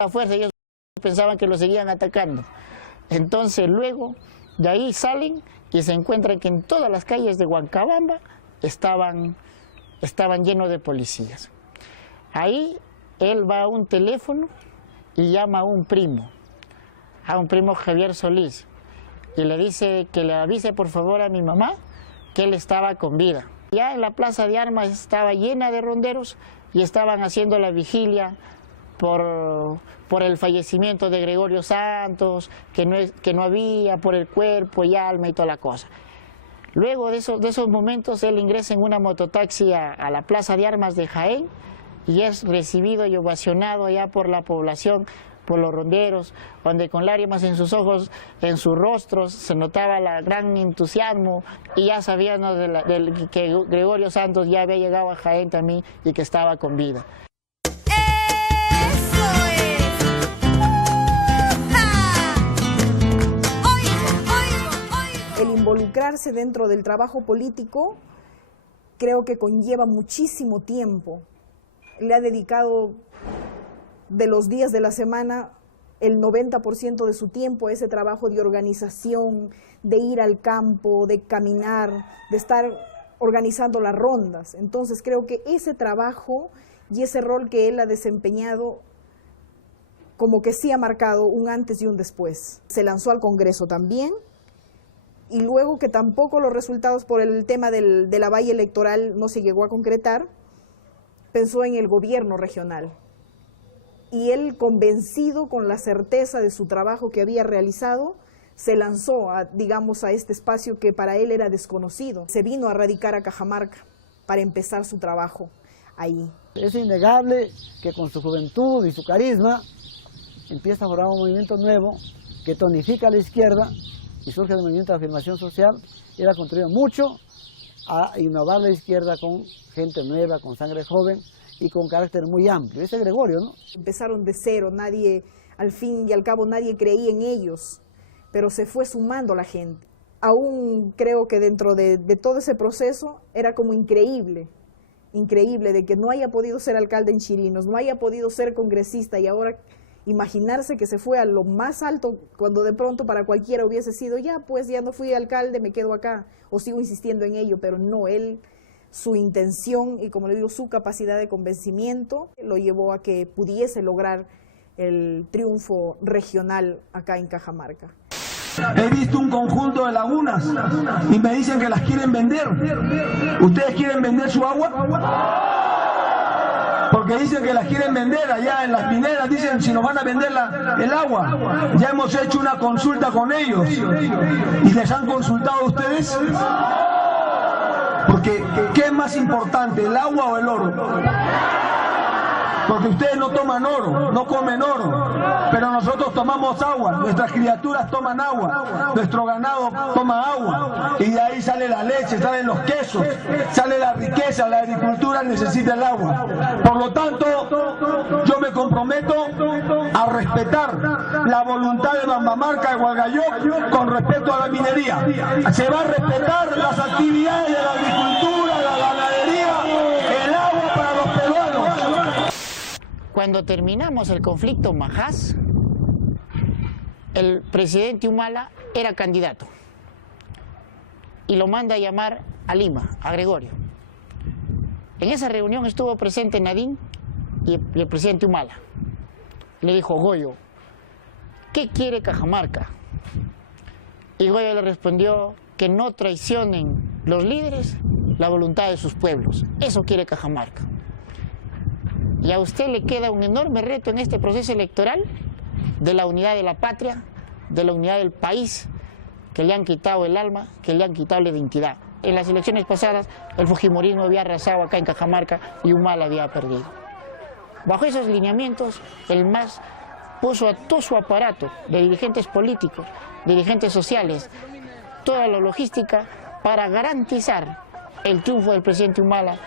la fuerza, ellos pensaban que lo seguían atacando. Entonces luego de ahí salen y se encuentran que en todas las calles de Huancabamba estaban llenos de policías. Ahí él va a un teléfono y llama a un primo Javier Solís, y le dice que le avise por favor a mi mamá que él estaba con vida. Ya en la plaza de armas estaba llena de ronderos y estaban haciendo la vigilia por el fallecimiento de Gregorio Santos, que no había, por el cuerpo y alma y toda la cosa. Luego de esos momentos él ingresa en una mototaxi a la plaza de armas de Jaén y es recibido y ovacionado allá por la población, por los ronderos, donde con lágrimas en sus ojos, en sus rostros, se notaba el gran entusiasmo y ya sabíamos que Gregorio Santos ya había llegado a Jaén también y que estaba con vida. El involucrarse dentro del trabajo político creo que conlleva muchísimo tiempo. Le ha dedicado de los días de la semana el 90% de su tiempo a ese trabajo de organización, de ir al campo, de caminar, de estar organizando las rondas. Entonces creo que ese trabajo y ese rol que él ha desempeñado como que sí ha marcado un antes y un después. Se lanzó al Congreso también, y luego que tampoco los resultados por el tema de la valla electoral no se llegó a concretar, pensó en el gobierno regional. Y él, convencido con la certeza de su trabajo que había realizado, se lanzó a este espacio que para él era desconocido. Se vino a radicar a Cajamarca para empezar su trabajo ahí. Es innegable que con su juventud y su carisma empieza a formar un movimiento nuevo que tonifica a la izquierda y surge del movimiento de afirmación social. Él ha contribuido mucho a innovar la izquierda con gente nueva, con sangre joven y con carácter muy amplio. Ese es Gregorio, ¿no? Empezaron de cero, al fin y al cabo nadie creía en ellos, pero se fue sumando la gente. Aún creo que dentro de todo ese proceso era como increíble de que no haya podido ser alcalde en Chirinos, no haya podido ser congresista, y ahora imaginarse que se fue a lo más alto, cuando de pronto para cualquiera hubiese sido, ya no fui alcalde, me quedo acá, o sigo insistiendo en ello, pero no, él, su intención y, como le digo, su capacidad de convencimiento lo llevó a que pudiese lograr el triunfo regional acá en Cajamarca. He visto un conjunto de lagunas y me dicen que las quieren vender. ¿Ustedes quieren vender su agua? Porque dicen que las quieren vender allá en las mineras, dicen si nos van a vender el agua. Ya hemos hecho una consulta con ellos. ¿Y les han consultado a ustedes? Porque, ¿qué es más importante, el agua o el oro? Porque ustedes no toman oro, no comen oro, pero nosotros tomamos agua, nuestras criaturas toman agua, nuestro ganado toma agua, y de ahí sale la leche, salen los quesos, sale la riqueza, la agricultura necesita el agua. Por lo tanto, yo me comprometo a respetar la voluntad de Bambamarca de Hualgayoc con respecto a la minería. Se va a respetar las actividades de la agricultura, la ganadería, el agua para los peruanos. Cuando terminamos el conflicto Majás, el presidente Humala era candidato y lo manda a llamar a Lima, a Gregorio. En esa reunión estuvo presente Nadine y el presidente Humala. Le dijo: Goyo, ¿qué quiere Cajamarca? Y Goyo le respondió que no traicionen los líderes la voluntad de sus pueblos. Eso quiere Cajamarca. Y a usted le queda un enorme reto en este proceso electoral de la unidad de la patria, de la unidad del país, que le han quitado el alma, que le han quitado la identidad. En las elecciones pasadas el fujimorismo había arrasado acá en Cajamarca y Humala había perdido. Bajo esos lineamientos, el MAS puso a todo su aparato de dirigentes políticos, dirigentes sociales, toda la logística para garantizar el triunfo del presidente Humala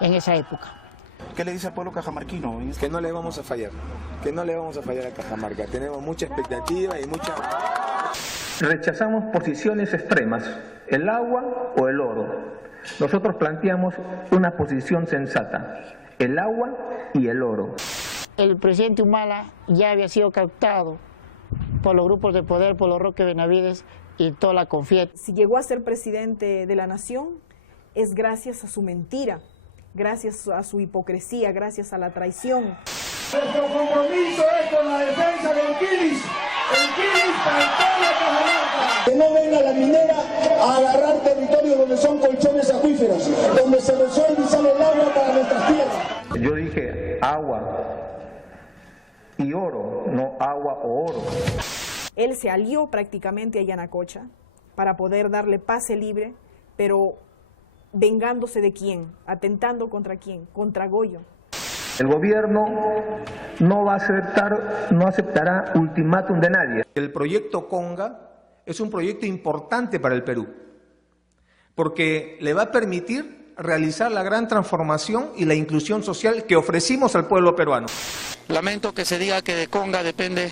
en esa época. ¿Qué le dice al pueblo cajamarquino? Que no le vamos a fallar, a Cajamarca. Tenemos mucha expectativa y mucha... Rechazamos posiciones extremas, el agua o el oro. Nosotros planteamos una posición sensata, el agua y el oro. el presidente Humala ya había sido captado por los grupos de poder, por los Roque Benavides y toda la CONFIET. Si llegó a ser presidente de la nación, es gracias a su mentira, gracias a su hipocresía, gracias a la traición. Nuestro compromiso es con la defensa del Quilis para el pueblo de Cajamarca. Que no venga la minera a agarrar territorio donde son colchones acuíferos, donde se resuelve y sale el agua para nuestras tierras. Yo dije agua y oro, no agua o oro. Él se alió prácticamente a Yanacocha para poder darle pase libre, pero vengándose de quién, atentando contra quién, contra Goyo. El gobierno no aceptará ultimátum de nadie. El proyecto Conga es un proyecto importante para el Perú, porque le va a permitir realizar la gran transformación y la inclusión social que ofrecimos al pueblo peruano. Lamento que se diga que de Conga depende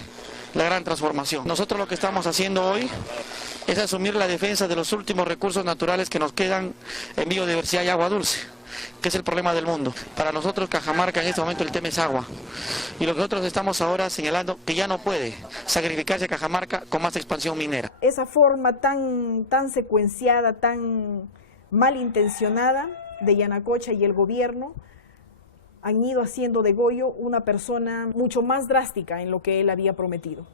la gran transformación. Nosotros lo que estamos haciendo hoy es asumir la defensa de los últimos recursos naturales que nos quedan en biodiversidad y agua dulce, que es el problema del mundo. Para nosotros Cajamarca en este momento el tema es agua. Y lo que nosotros estamos ahora señalando que ya no puede sacrificarse Cajamarca con más expansión minera. Esa forma tan secuenciada, tan malintencionada de Yanacocha y el gobierno han ido haciendo de Goyo una persona mucho más drástica en lo que él había prometido.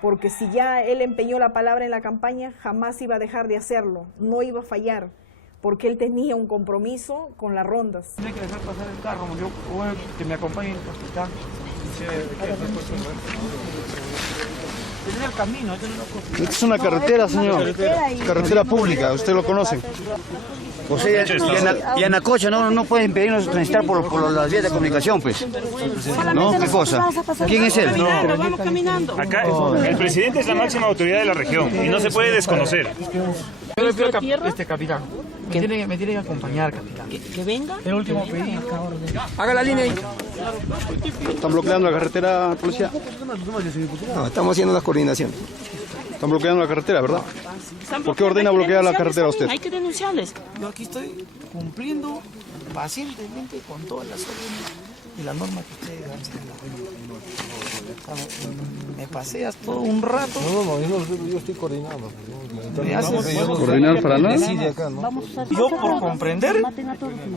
Porque si ya él empeñó la palabra en la campaña, jamás iba a dejar de hacerlo, no iba a fallar, porque él tenía un compromiso con las rondas. Tiene que dejar pasar el carro, yo voy a que me acompañen al hospital. El camino, esta es una carretera, señor, carretera pública, usted lo conoce. O sea, Yanacocha no puede impedirnos transitar por las vías de comunicación, pues. ¿No? ¿Qué cosa? ¿Quién es él? Vamos caminando. Acá el presidente es la máxima autoridad de la región y no se puede desconocer. Yo le pido capitán. Me tiene que acompañar, capitán. ¿Que venga? El último pedido. Haga la línea ahí. ¿Están bloqueando la carretera, policía? No, estamos haciendo las coordinaciones. Están bloqueando la carretera, ¿verdad? ¿Por qué ordena bloquear la carretera usted? Hay que denunciarles. Yo aquí estoy cumpliendo pacientemente con todas las órdenes y las normas que ustedes dan. Me paseas todo un rato. No, yo estoy coordinando. ¿Coordinar para nada? Yo por comprender,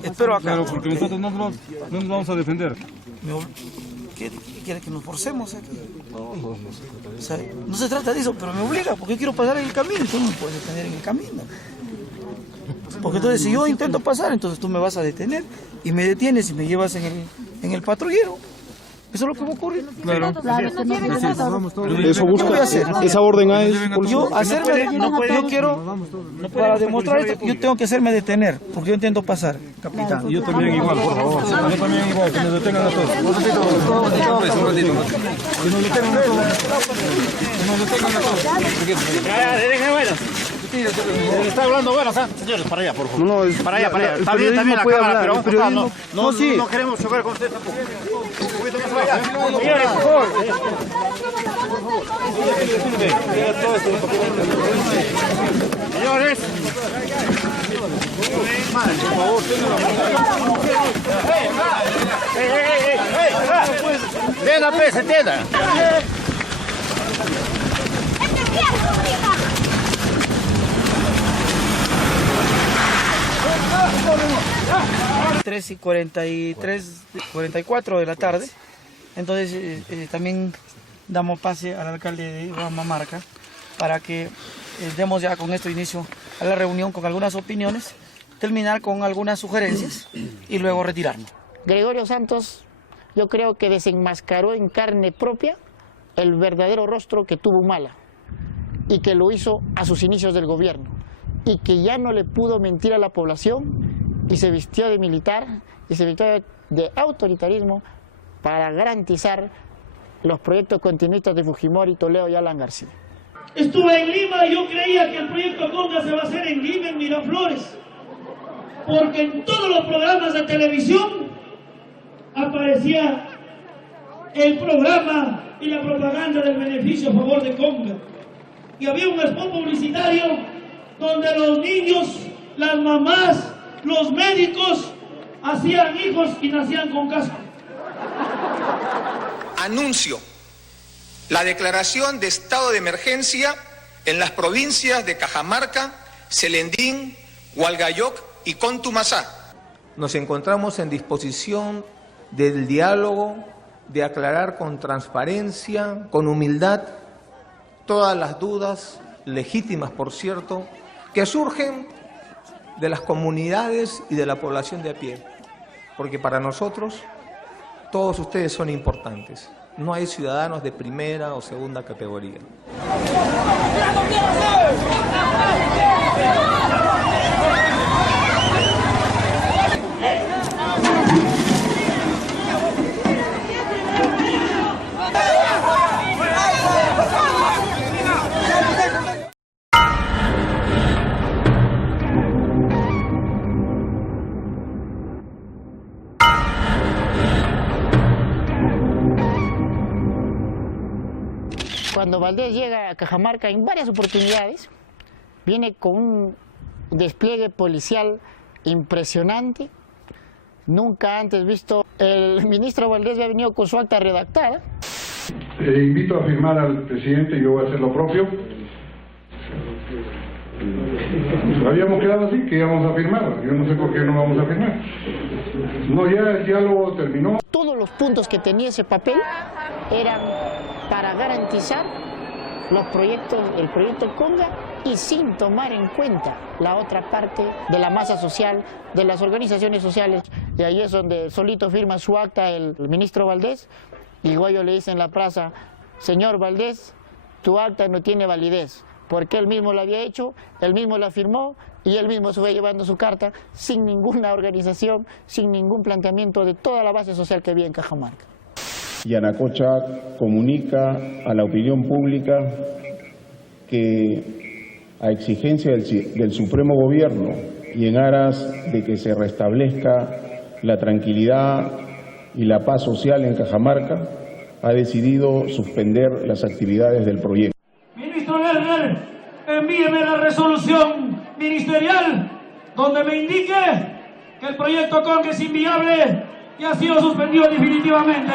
espero acá. Pero porque nosotros no nos vamos a defender. ¿Qué quiere que nos forcemos aquí? O sea, no se trata de eso, pero me obliga, porque yo quiero pasar en el camino y tú no me puedes detener en el camino. Porque entonces si yo intento pasar, entonces tú me vas a detener y me detienes y me llevas en el patrullero. Eso es lo que va a ocurrir. Claro. Eso busca. Esa orden es. Yo quiero, para demostrar esto, yo tengo que hacerme detener, porque yo intento pasar. Capitán. Yo también igual, por favor. Yo también igual, que nos detengan a todos. Un ratito. Que nos detengan a todos. Que nos detengan a todos. Ya, deje bueno. Está hablando bueno, señores, para allá, por favor. No, para allá. Está bien la cámara, pero no queremos chocar con usted tampoco. Un poquito más allá. Señores, por favor. Señores. Por favor, entienda, pues, entienda. 3:44 de la tarde. Entonces también damos pase al alcalde de Cajamarca para que demos ya con esto inicio a la reunión con algunas opiniones, terminar con algunas sugerencias y luego retirarnos. Gregorio Santos, yo creo que desenmascaró en carne propia el verdadero rostro que tuvo Humala y que lo hizo a sus inicios del gobierno y que ya no le pudo mentir a la población y se vistió de militar y se vistió de autoritarismo para garantizar los proyectos continuistas de Fujimori, Toledo y Alan García. Estuve en Lima y yo creía que el proyecto Conga se va a hacer en Lima, en Miraflores, porque en todos los programas de televisión aparecía el programa y la propaganda del beneficio a favor de Conga. Y había un spot publicitario donde los niños, las mamás, los médicos hacían hijos y nacían con casco. Anuncio la declaración de estado de emergencia en las provincias de Cajamarca, Celendín, Hualgayoc y Contumasá. Nos encontramos en disposición del diálogo, de aclarar con transparencia, con humildad, todas las dudas, legítimas por cierto, que surgen de las comunidades y de la población de a pie. Porque para nosotros todos ustedes son importantes. No hay ciudadanos de primera o segunda categoría. Cuando Valdés llega a Cajamarca en varias oportunidades, viene con un despliegue policial impresionante, nunca antes visto. El ministro Valdés ya ha venido con su acta redactada. Invito a firmar al presidente, yo voy a hacer lo propio. Habíamos quedado así, que íbamos a firmar, yo no sé por qué no vamos a firmar. No, ya el diálogo terminó. Todos los puntos que tenía ese papel eran para garantizar los proyectos, el proyecto Conga, y sin tomar en cuenta la otra parte de la masa social, de las organizaciones sociales. Y ahí es donde solito firma su acta el ministro Valdés, y Goyo le dice en la plaza: señor Valdés, tu acta no tiene validez, porque él mismo la había hecho, él mismo la firmó, y él mismo se fue llevando su carta sin ninguna organización, sin ningún planteamiento de toda la base social que había en Cajamarca. Yanacocha comunica a la opinión pública que, a exigencia del Supremo Gobierno y en aras de que se restablezca la tranquilidad y la paz social en Cajamarca, ha decidido suspender las actividades del proyecto. Ministro Lerner, envíeme la resolución ministerial donde me indique que el proyecto Conga es inviable y ha sido suspendido definitivamente.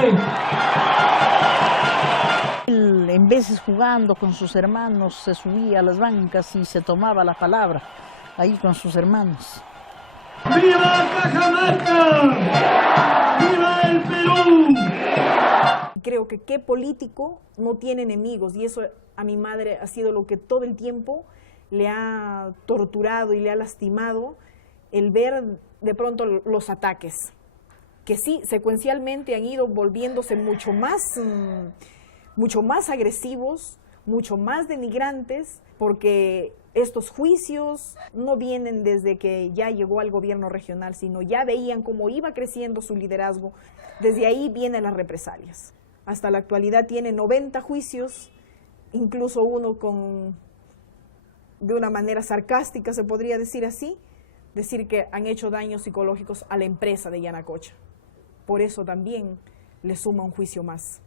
Él, en veces jugando con sus hermanos, se subía a las bancas y se tomaba la palabra ahí con sus hermanos. ¡Viva Cajamarca! ¡Viva el Perú! Creo que qué político no tiene enemigos, y eso a mi madre ha sido lo que todo el tiempo le ha torturado y le ha lastimado, el ver de pronto los ataques, que sí, secuencialmente han ido volviéndose mucho más agresivos, mucho más denigrantes, porque estos juicios no vienen desde que ya llegó al gobierno regional, sino ya veían cómo iba creciendo su liderazgo. Desde ahí vienen las represalias. Hasta la actualidad tiene 90 juicios, incluso uno de una manera sarcástica, se podría decir así, decir que han hecho daños psicológicos a la empresa de Yanacocha. Por eso también le suma un juicio más.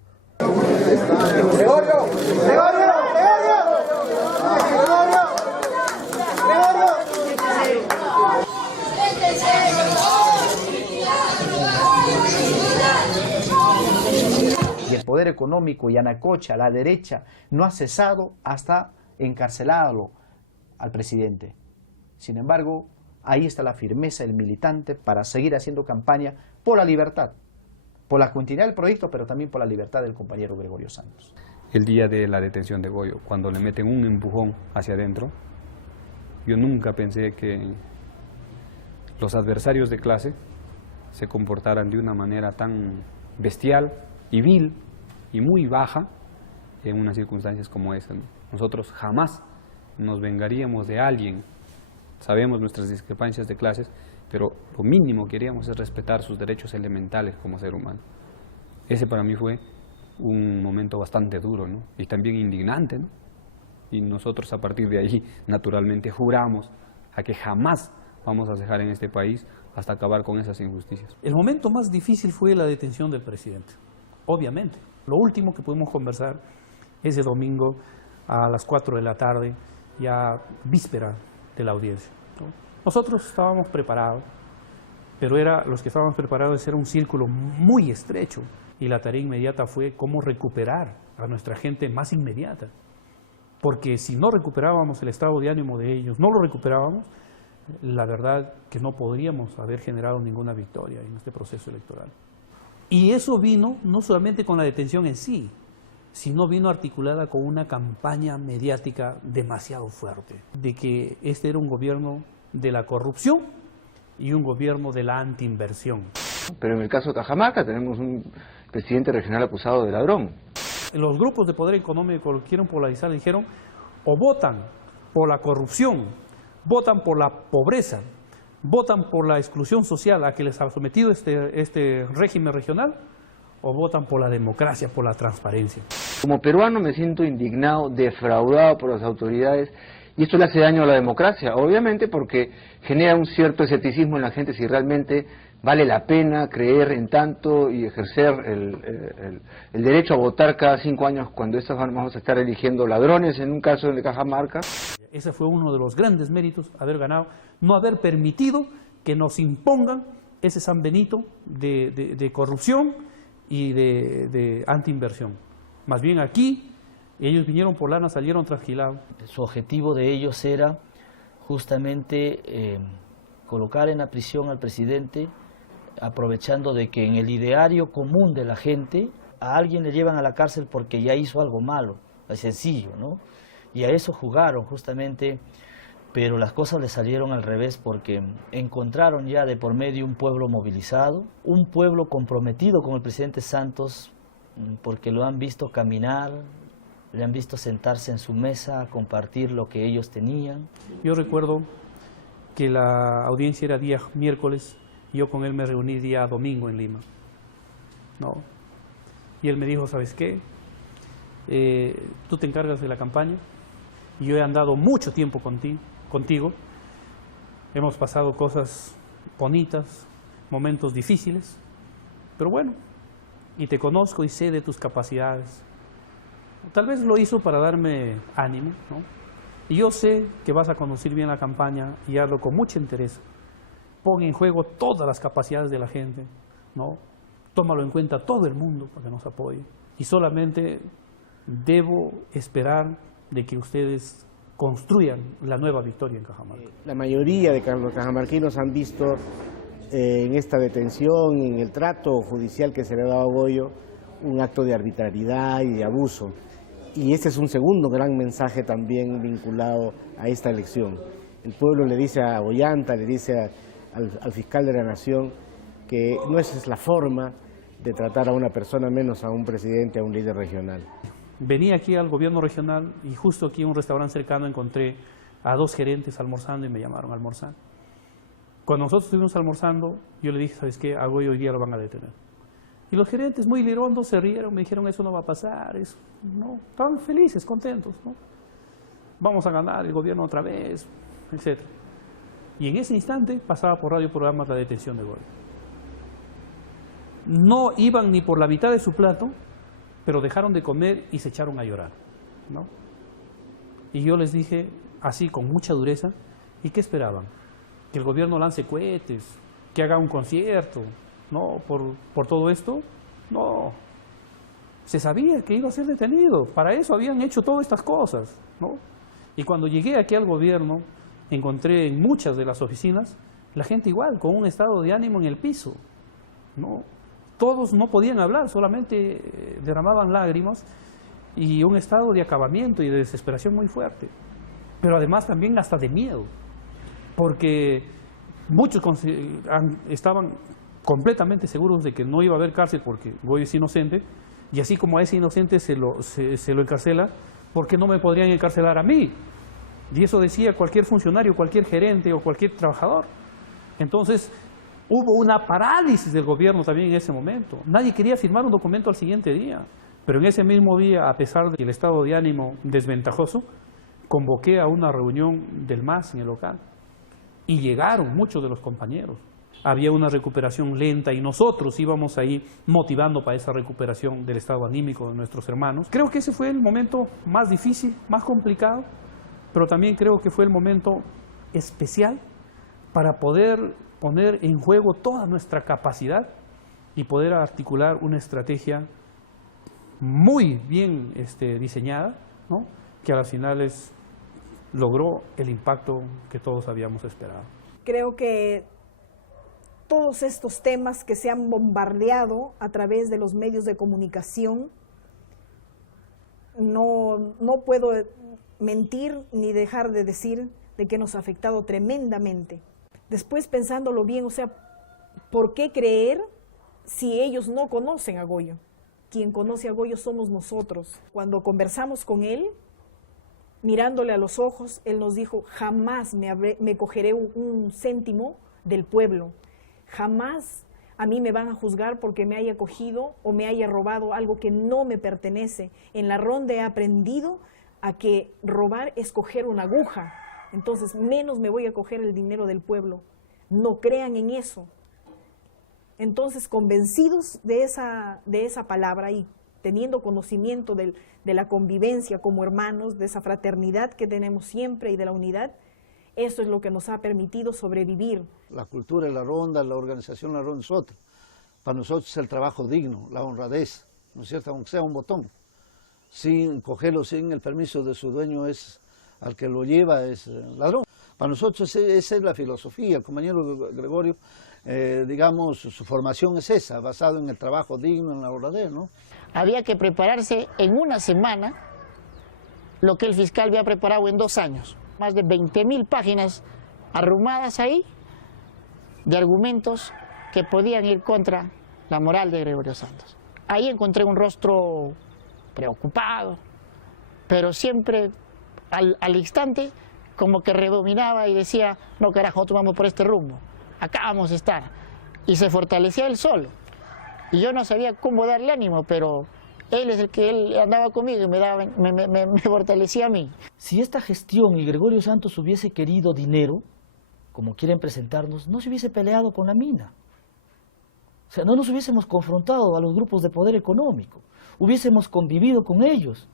Y el poder económico, Yanacocha, la derecha, no ha cesado hasta encarcelarlo al presidente. Sin embargo, ahí está la firmeza del militante para seguir haciendo campaña por la libertad, por la continuidad del proyecto, pero también por la libertad del compañero Gregorio Santos. El día de la detención de Goyo, cuando le meten un empujón hacia adentro, yo nunca pensé que los adversarios de clase se comportaran de una manera tan bestial y vil y muy baja en unas circunstancias como esa, ¿no? Nosotros jamás nos vengaríamos de alguien. Sabemos nuestras discrepancias de clases, pero lo mínimo que queríamos es respetar sus derechos elementales como ser humano. Ese para mí fue un momento bastante duro, ¿no? Y también indignante, ¿no? Y nosotros a partir de ahí, naturalmente, juramos a que jamás vamos a cejar en este país hasta acabar con esas injusticias. El momento más difícil fue la detención del presidente, obviamente. Lo último que pudimos conversar ese domingo a las 4 de la tarde, ya víspera de la audiencia, ¿no? Nosotros estábamos preparados, pero los que estábamos preparados era un círculo muy estrecho. y la tarea inmediata fue cómo recuperar a nuestra gente más inmediata. Porque si no recuperábamos el estado de ánimo de ellos, no lo recuperábamos, la verdad que no podríamos haber generado ninguna victoria en este proceso electoral. Y eso vino no solamente con la detención en sí, sino vino articulada con una campaña mediática demasiado fuerte, de que este era un gobierno de la corrupción y un gobierno de la antiinversión. Pero en el caso de Cajamarca tenemos un presidente regional acusado de ladrón. Los grupos de poder económico que lo quieren polarizar dijeron, o votan por la corrupción, votan por la pobreza, votan por la exclusión social a que les ha sometido este régimen regional, o votan por la democracia, por la transparencia. Como peruano me siento indignado, defraudado por las autoridades, y esto le hace daño a la democracia, obviamente porque genera un cierto escepticismo en la gente si realmente vale la pena creer en tanto y ejercer el derecho a votar cada 5 años cuando vamos a estar eligiendo ladrones en un caso de Cajamarca. Ese fue uno de los grandes méritos, haber ganado, no haber permitido que nos impongan ese San Benito de corrupción y de antiinversión. Más bien aquí, ellos vinieron por lana, salieron trasquilados. Su objetivo de ellos era justamente colocar en la prisión al presidente, aprovechando de que en el ideario común de la gente, a alguien le llevan a la cárcel porque ya hizo algo malo, es sencillo, ¿no? Y a eso jugaron justamente, pero las cosas le salieron al revés porque encontraron ya de por medio un pueblo movilizado, un pueblo comprometido con el presidente Santos, porque lo han visto caminar, le han visto sentarse en su mesa a compartir lo que ellos tenían. Yo recuerdo que la audiencia era día miércoles, yo con él me reuní día domingo en Lima, ¿no? Y él me dijo, ¿sabes qué? Tú te encargas de la campaña, y yo he andado mucho tiempo contigo, hemos pasado cosas bonitas, momentos difíciles, pero bueno, y te conozco y sé de tus capacidades. Tal vez lo hizo para darme ánimo, ¿no? Y yo sé que vas a conducir bien la campaña y hazlo con mucho interés. Pon en juego todas las capacidades de la gente, ¿no? Tómalo en cuenta todo el mundo para que nos apoye. Y solamente debo esperar de que ustedes construyan la nueva victoria en Cajamarca. La mayoría de los cajamarquinos han visto en esta detención, en el trato judicial que se le ha dado a Goyo, un acto de arbitrariedad y de abuso. Y este es un segundo gran mensaje también vinculado a esta elección. El pueblo le dice a Ollanta, le dice al fiscal de la Nación que no esa es la forma de tratar a una persona, menos a un presidente, a un líder regional. Venía aquí al gobierno regional y justo aquí en un restaurante cercano encontré a 2 gerentes almorzando y me llamaron a almorzar. Cuando nosotros estuvimos almorzando, yo le dije, ¿sabes qué? A Goyo hoy día lo van a detener. Y los gerentes muy lirondos se rieron, me dijeron, eso no va a pasar, eso, no, estaban felices, contentos, ¿no? Vamos a ganar el gobierno otra vez, etc. Y en ese instante pasaba por radio programas la detención de Goyo. No iban ni por la mitad de su plato, pero dejaron de comer y se echaron a llorar, ¿no? Y yo les dije, así con mucha dureza, ¿y qué esperaban? ¿Que el gobierno lance cohetes? ¿Que haga un concierto? ¿No? ¿Por todo esto? No. Se sabía que iba a ser detenido. Para eso habían hecho todas estas cosas, ¿no? Y cuando llegué aquí al gobierno, encontré en muchas de las oficinas la gente igual, con un estado de ánimo en el piso, ¿no? Todos no podían hablar, solamente derramaban lágrimas y un estado de acabamiento y de desesperación muy fuerte. Pero además también hasta de miedo, porque muchos estaban completamente seguros de que no iba a haber cárcel porque Goyo es inocente, y así como a ese inocente se lo encarcela, ¿por qué no me podrían encarcelar a mí? Y eso decía cualquier funcionario, cualquier gerente o cualquier trabajador. Entonces hubo una parálisis del gobierno también en ese momento. Nadie quería firmar un documento al siguiente día. Pero en ese mismo día, a pesar del estado de ánimo desventajoso, convoqué a una reunión del MAS en el local. Y llegaron muchos de los compañeros. Había una recuperación lenta y nosotros íbamos ahí motivando para esa recuperación del estado anímico de nuestros hermanos. Creo que ese fue el momento más difícil, más complicado, pero también creo que fue el momento especial para poder poner en juego toda nuestra capacidad y poder articular una estrategia muy bien diseñada, ¿no?, que a las finales logró el impacto que todos habíamos esperado. Creo que todos estos temas que se han bombardeado a través de los medios de comunicación, no puedo mentir ni dejar de decir de que nos ha afectado tremendamente. Después, pensándolo bien, o sea, ¿por qué creer si ellos no conocen a Goyo? Quien conoce a Goyo somos nosotros. Cuando conversamos con él, mirándole a los ojos, él nos dijo: jamás me cogeré un céntimo del pueblo, jamás a mí me van a juzgar porque me haya cogido o me haya robado algo que no me pertenece. En la ronda he aprendido a que robar es coger una aguja, entonces menos me voy a coger el dinero del pueblo. No crean en eso. Entonces, convencidos de esa palabra y teniendo conocimiento de la convivencia como hermanos, de esa fraternidad que tenemos siempre y de la unidad, eso es lo que nos ha permitido sobrevivir. La cultura de la ronda, la organización de la ronda es otra. Para nosotros es el trabajo digno, la honradez, ¿no es cierto? Aunque sea un botón. Sin cogerlo, sin el permiso de su dueño, al que lo lleva es ladrón. Para nosotros esa es la filosofía. El compañero Gregorio, digamos, su formación es esa, basado en el trabajo digno, en la honradez, ¿no? Había que prepararse en una semana lo que el fiscal había preparado en 2 años. Más de 20.000 páginas arrumadas ahí de argumentos que podían ir contra la moral de Gregorio Santos. Ahí encontré un rostro preocupado, pero siempre al instante como que redominaba y decía: no, carajo, nosotros vamos por este rumbo, acá vamos a estar. Y se fortalecía él solo. Y yo no sabía cómo darle ánimo, pero él andaba conmigo y me fortalecía a mí. Si esta gestión y Gregorio Santos hubiese querido dinero, como quieren presentarnos, no se hubiese peleado con la mina. O sea, no nos hubiésemos confrontado a los grupos de poder económico, hubiésemos convivido con ellos,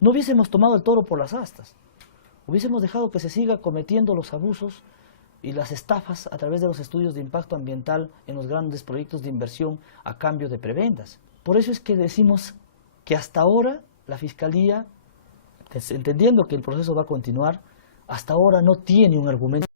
no hubiésemos tomado el toro por las astas, hubiésemos dejado que se siga cometiendo los abusos y las estafas a través de los estudios de impacto ambiental en los grandes proyectos de inversión a cambio de prebendas. Por eso es que decimos que hasta ahora la Fiscalía, entendiendo que el proceso va a continuar, hasta ahora no tiene un argumento.